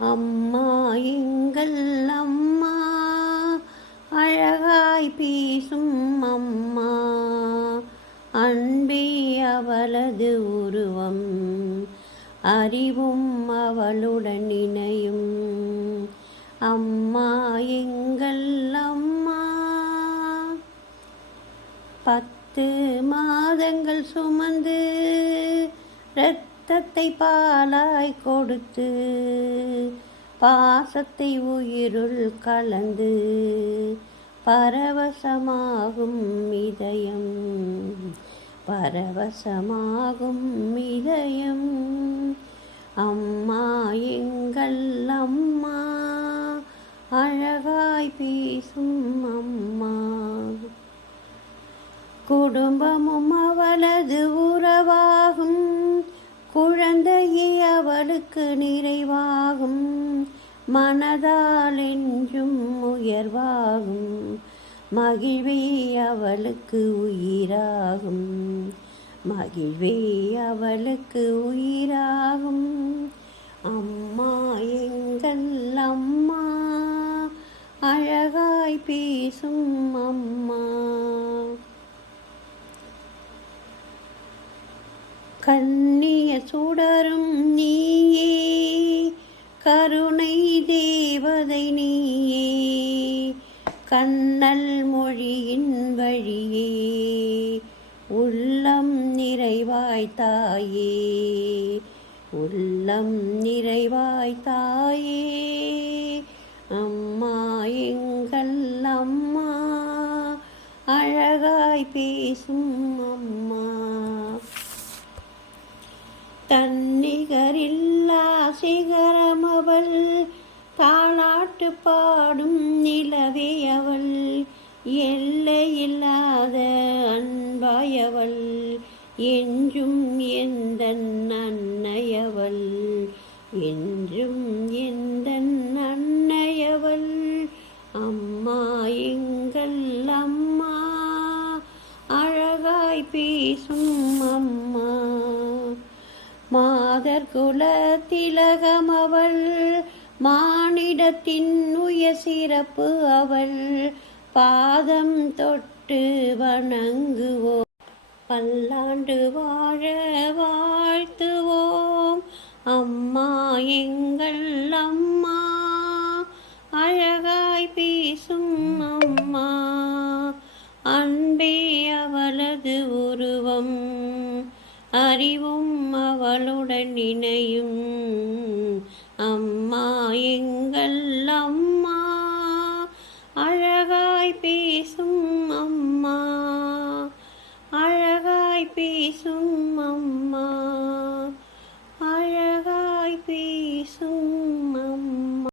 அம்மா எங்கள் அம்மா அழகாய் பேசும் அம்மா, அன்பே அவளது உருவம், அறிவும் அவளுடன் இணையும். அம்மா எங்கள் அம்மா. 10 மாதங்கள் சுமந்து இரத்தத்தை பாலாய் கொடுத்து, பாசத்தை உயிருள் கலந்து பரவசமாகும் இதயம், பரவசமாகும் இதயம். அம்மா எங்கள் அம்மா அழகாய் பேசும் அம்மா. குடும்பமும் அவளது உறவாகும், குழந்தையே அவளுக்கு நிறைவாகும், மனதால் என்றும் உயர்வாகும், மகிழ்வே அவளுக்கு உயிராகும், மகிழ்வே அவளுக்கு உயிராகும். அம்மா எங்கள் அம்மா அழகாய் பேசும் அம்மா. கண்ணிய சுடரும் நீயே, கருணை தேவதை நீயே, கண்ணல் மொழியின் வழியே உள்ளம் நிறைவாய் தாயே, உள்ளம் நிறைவாய் தாயே. அம்மா எங்கள் அம்மா அழகாய் பேசும் அம்மா. தன்னிகரில்லா சிகரம் அவள், தாளாட்டு பாடும் நிலவே அவள், எல்லையில்லாத அன்பாயவள், என்றும் எந்தன் அன்னையவள், என்றும் எந்தன் அன்னையவள். அம்மா எங்கள் அம்மா அழகாய் பேசும் அம்மா. மாதர் குல திலகம் அவள், மானிடத்தின் உயர் சிறப்பு அவள், பாதம் தொட்டு வணங்குவோம், பல்லாண்டு வாழ வாழ்த்துவோம். அம்மா எங்கள் அம்மா அழகாய் பேசும் அம்மா, அன்பே அவளது உருவம், அறிவும் அவளுடன் இணையும். அம்மா எங்கள் அம்மா அழகாய் பேசும் அம்மா, அழகாய் பேசும்